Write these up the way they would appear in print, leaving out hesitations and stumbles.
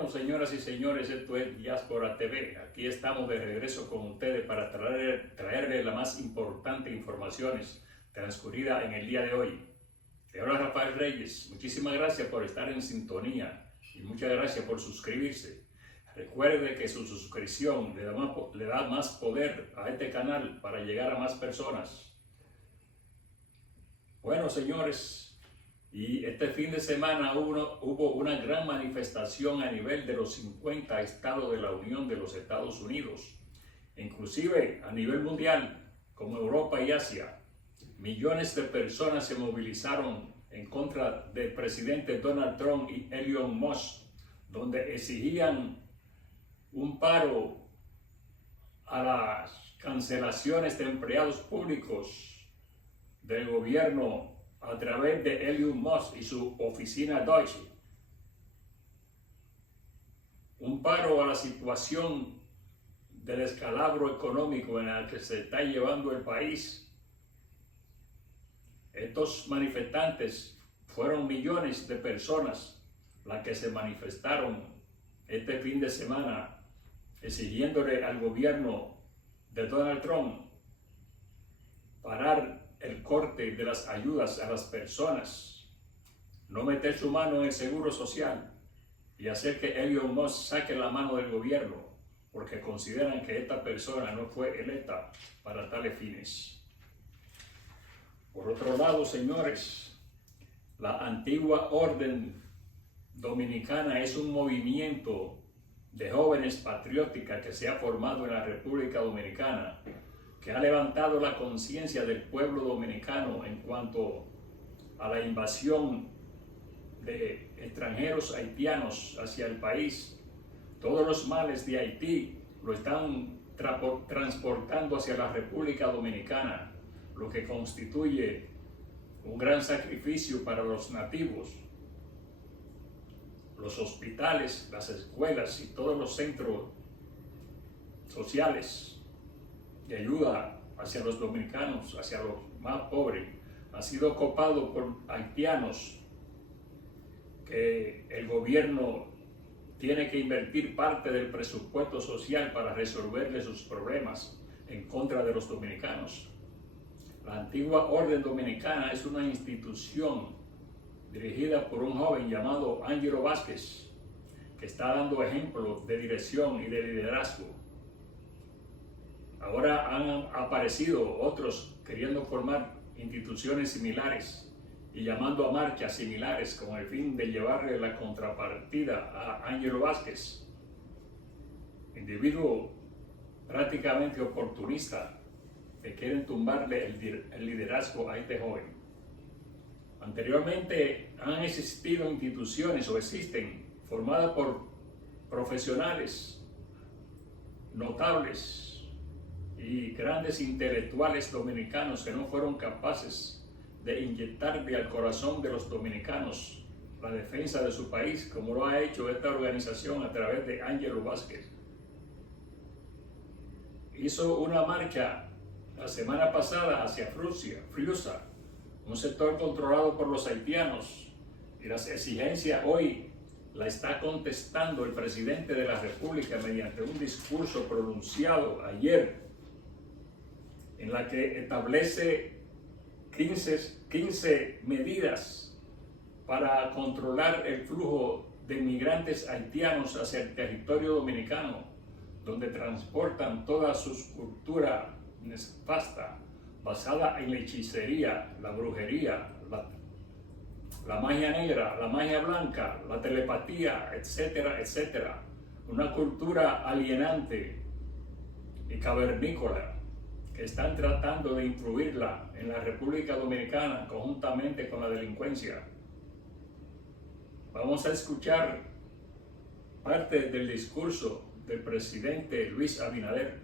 Bueno, señoras y señores, esto es Diáspora TV. Aquí estamos de regreso con ustedes para traerles las más importantes informaciones transcurridas en el día de hoy. Te habla Rafael Reyes. Muchísimas gracias por estar en sintonía y muchas gracias por suscribirse. Recuerde que su suscripción le da más poder a este canal para llegar a más personas. Bueno, señores, y este fin de semana hubo una gran manifestación a nivel de los 50 estados de la Unión de los Estados Unidos, inclusive a nivel mundial, como Europa y Asia. Millones de personas se movilizaron en contra del presidente Donald Trump y Elon Musk, donde exigían un paro a las cancelaciones de empleados públicos del gobierno a través de Elon Musk y su oficina Deutsche. Un paro a la situación del descalabro económico en el que se está llevando el país. Estos manifestantes fueron millones de personas las que se manifestaron este fin de semana exigiéndole al gobierno de Donald Trump parar el corte de las ayudas a las personas, no meter su mano en el seguro social y hacer que Elon Musk saque la mano del gobierno porque consideran que esta persona no fue electa para tales fines. Por otro lado, señores, la antigua Orden Dominicana es un movimiento de jóvenes patrióticas que se ha formado en la República Dominicana, que ha levantado la conciencia del pueblo dominicano en cuanto a la invasión de extranjeros haitianos hacia el país. Todos los males de Haití lo están transportando hacia la República Dominicana, lo que constituye un gran sacrificio para los nativos. Los hospitales, las escuelas y todos los centros sociales de ayuda hacia los dominicanos, hacia los más pobres, ha sido copado por haitianos que el gobierno tiene que invertir parte del presupuesto social para resolverle sus problemas en contra de los dominicanos. La antigua Orden Dominicana es una institución dirigida por un joven llamado Ángelo Vázquez, que está dando ejemplo de dirección y de liderazgo. Ahora han aparecido otros queriendo formar instituciones similares y llamando a marchas similares con el fin de llevarle la contrapartida a Ángelo Vázquez, individuo prácticamente oportunista que quieren tumbarle el liderazgo a este joven. Anteriormente han existido instituciones o existen formadas por profesionales notables y grandes intelectuales dominicanos que no fueron capaces de inyectarle al corazón de los dominicanos la defensa de su país, como lo ha hecho esta organización a través de Ángelo Vázquez. Hizo una marcha la semana pasada hacia Friusa, un sector controlado por los haitianos, y las exigencias hoy la está contestando el presidente de la República mediante un discurso pronunciado ayer en la que establece 15 medidas para controlar el flujo de inmigrantes haitianos hacia el territorio dominicano, donde transportan toda su cultura nefasta basada en la hechicería, la brujería, la magia negra, la magia blanca, la telepatía, etcétera, etcétera. Una cultura alienante y cavernícola que están tratando de influirla en la República Dominicana conjuntamente con la delincuencia. Vamos a escuchar parte del discurso del presidente Luis Abinader.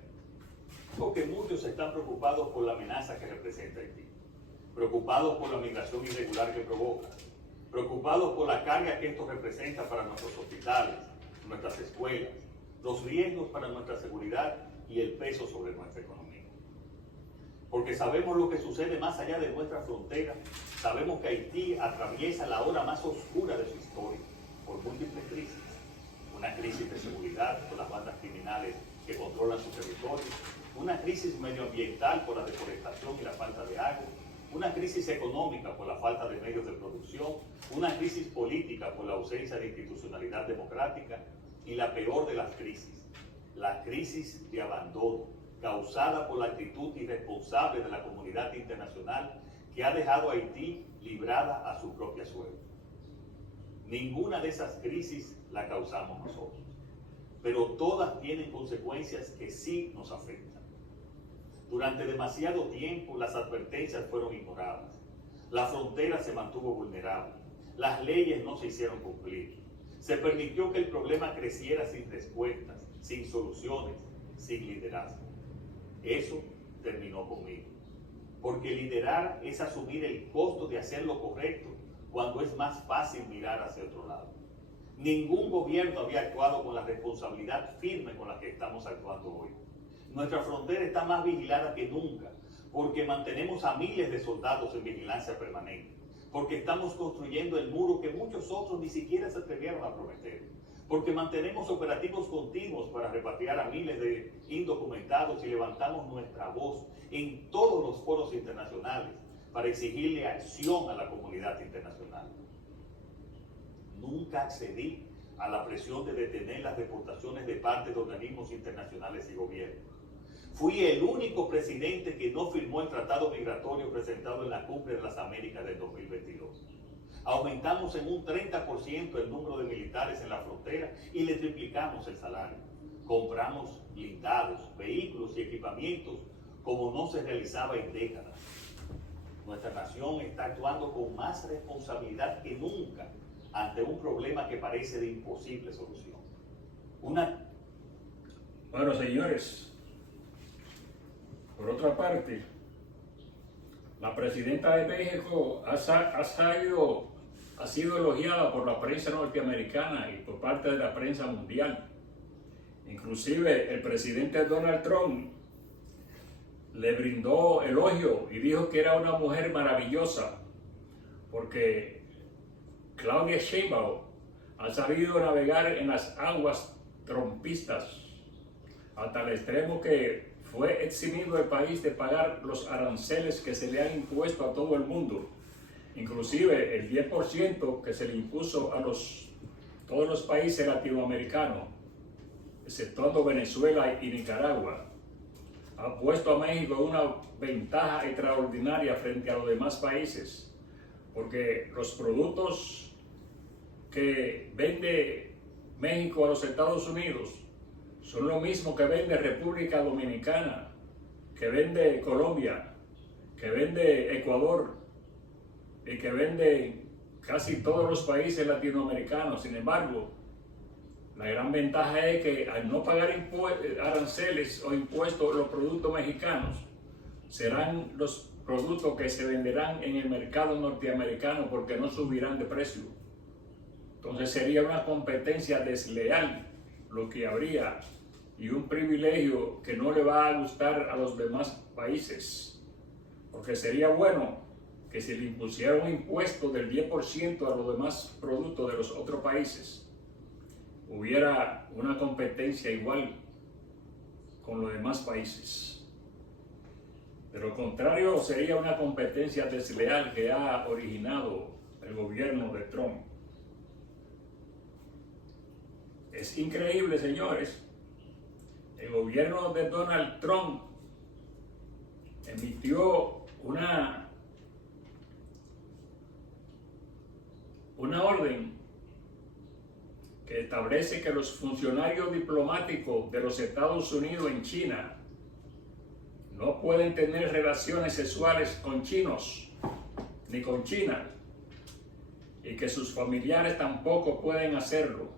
Porque muchos están preocupados por la amenaza que representa Haití, preocupados por la migración irregular que provoca, preocupados por la carga que esto representa para nuestros hospitales, nuestras escuelas, los riesgos para nuestra seguridad y el peso sobre nuestra economía. Porque sabemos lo que sucede más allá de nuestra frontera, sabemos que Haití atraviesa la hora más oscura de su historia por múltiples crisis, una crisis de seguridad por las bandas criminales que controlan su territorio, una crisis medioambiental por la deforestación y la falta de agua, una crisis económica por la falta de medios de producción, una crisis política por la ausencia de institucionalidad democrática y la peor de las crisis, la crisis de abandono causada por la actitud irresponsable de la comunidad internacional que ha dejado a Haití librada a su propia suerte. Ninguna de esas crisis la causamos nosotros, pero todas tienen consecuencias que sí nos afectan. Durante demasiado tiempo las advertencias fueron ignoradas, la frontera se mantuvo vulnerable, las leyes no se hicieron cumplir, se permitió que el problema creciera sin respuestas, sin soluciones, sin liderazgo. Eso terminó conmigo, porque liderar es asumir el costo de hacer lo correcto cuando es más fácil mirar hacia otro lado. Ningún gobierno había actuado con la responsabilidad firme con la que estamos actuando hoy. Nuestra frontera está más vigilada que nunca, porque mantenemos a miles de soldados en vigilancia permanente, porque estamos construyendo el muro que muchos otros ni siquiera se atrevieron a prometer, porque mantenemos operativos continuos para repatriar a miles de indocumentados y levantamos nuestra voz en todos los foros internacionales para exigirle acción a la comunidad internacional. Nunca accedí a la presión de detener las deportaciones de parte de organismos internacionales y gobiernos. Fui el único presidente que no firmó el tratado migratorio presentado en la Cumbre de las Américas del 2022. Aumentamos en un 30% el número de militares en la frontera y le triplicamos el salario. Compramos blindados, vehículos y equipamientos como no se realizaba en décadas. Nuestra nación está actuando con más responsabilidad que nunca ante un problema que parece de imposible solución. Bueno, señores, por otra parte, la presidenta de México ha sido elogiada por la prensa norteamericana y por parte de la prensa mundial. Inclusive el presidente Donald Trump le brindó elogio y dijo que era una mujer maravillosa, porque Claudia Sheinbaum ha sabido navegar en las aguas trumpistas hasta el extremo que fue eximido el país de pagar los aranceles que se le han impuesto a todo el mundo, inclusive el 10% que se le impuso a todos los países latinoamericanos, exceptuando Venezuela y Nicaragua. Ha puesto a México en una ventaja extraordinaria frente a los demás países, porque los productos que vende México a los Estados Unidos son lo mismo que vende República Dominicana, que vende Colombia, que vende Ecuador y que vende casi todos los países latinoamericanos. Sin embargo, la gran ventaja es que al no pagar aranceles o impuestos a los productos mexicanos, serán los productos que se venderán en el mercado norteamericano porque no subirán de precio. Entonces sería una competencia desleal lo que habría y un privilegio que no le va a gustar a los demás países, porque sería bueno que se le impusiera un impuesto del 10% a los demás productos de los otros países. Hubiera una competencia igual con los demás países. De lo contrario, sería una competencia desleal que ha originado el gobierno de Trump. Es increíble, señores. El gobierno de Donald Trump emitió una orden que establece que los funcionarios diplomáticos de los Estados Unidos en China no pueden tener relaciones sexuales con chinos ni con China, y que sus familiares tampoco pueden hacerlo,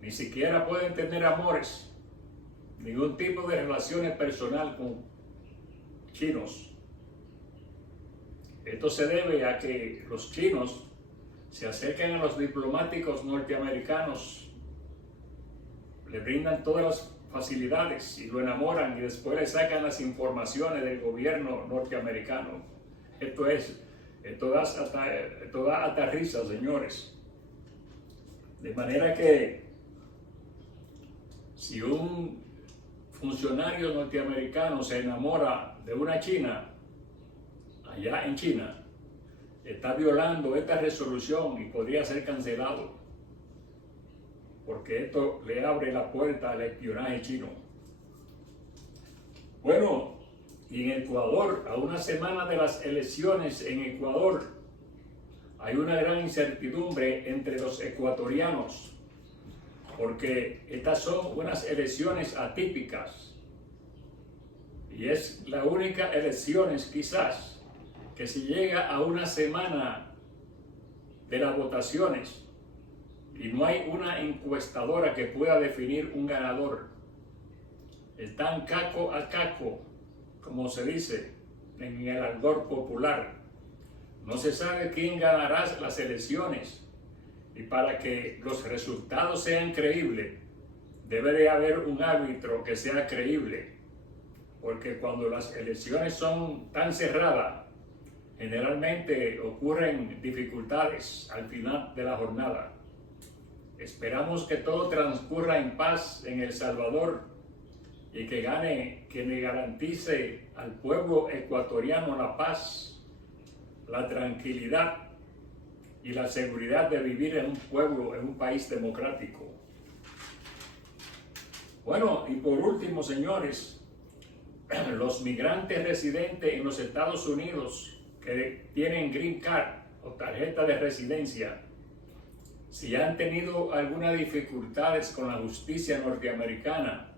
ni siquiera pueden tener amores, ningún tipo de relaciones personal con chinos. Esto se debe a que los chinos se acercan a los diplomáticos norteamericanos, le brindan todas las facilidades y lo enamoran y después le sacan las informaciones del gobierno norteamericano. Esto da hasta risa, señores. De manera que si un funcionario norteamericano se enamora de una china, allá en China, está violando esta resolución y podría ser cancelado, porque esto le abre la puerta al espionaje chino. Bueno, y en Ecuador, a una semana de las elecciones en Ecuador, hay una gran incertidumbre entre los ecuatorianos, porque estas son unas elecciones atípicas y es la única elecciones quizás que si llega a una semana de las votaciones y no hay una encuestadora que pueda definir un ganador, están caco a caco, como se dice en el argot popular. No se sabe quién ganará las elecciones. Y para que los resultados sean creíbles, debe de haber un árbitro que sea creíble. Porque cuando las elecciones son tan cerradas, generalmente ocurren dificultades al final de la jornada. Esperamos que todo transcurra en paz en El Salvador y que gane quien le garantice al pueblo ecuatoriano la paz, la tranquilidad y la seguridad de vivir en un pueblo, en un país democrático. Bueno, y por último, señores, los migrantes residentes en los Estados Unidos que tienen Green Card o tarjeta de residencia, si han tenido algunas dificultades con la justicia norteamericana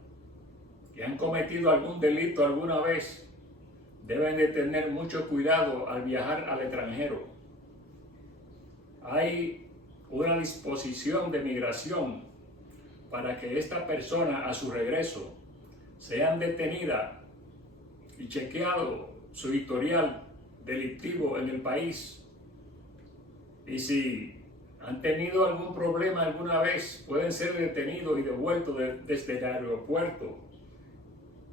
y han cometido algún delito alguna vez, deben de tener mucho cuidado al viajar al extranjero. Hay una disposición de migración para que esta persona a su regreso sean detenida y chequeado su historial delictivo en el país. Y si han tenido algún problema alguna vez, pueden ser detenidos y devueltos desde el aeropuerto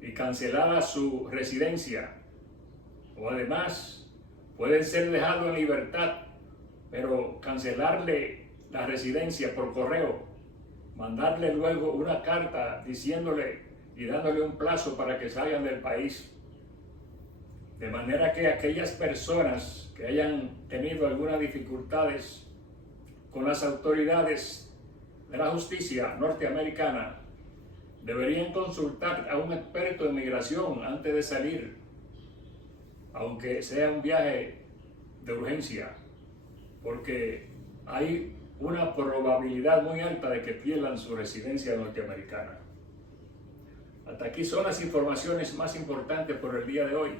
y cancelada su residencia. O además, pueden ser dejados en libertad, pero cancelarle la residencia por correo, mandarle luego una carta diciéndole y dándole un plazo para que salgan del país. De manera que aquellas personas que hayan tenido algunas dificultades con las autoridades de la justicia norteamericana deberían consultar a un experto en migración antes de salir, aunque sea un viaje de urgencia, porque hay una probabilidad muy alta de que pierdan su residencia norteamericana. Hasta aquí son las informaciones más importantes por el día de hoy.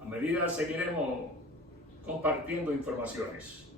A medida seguiremos compartiendo informaciones.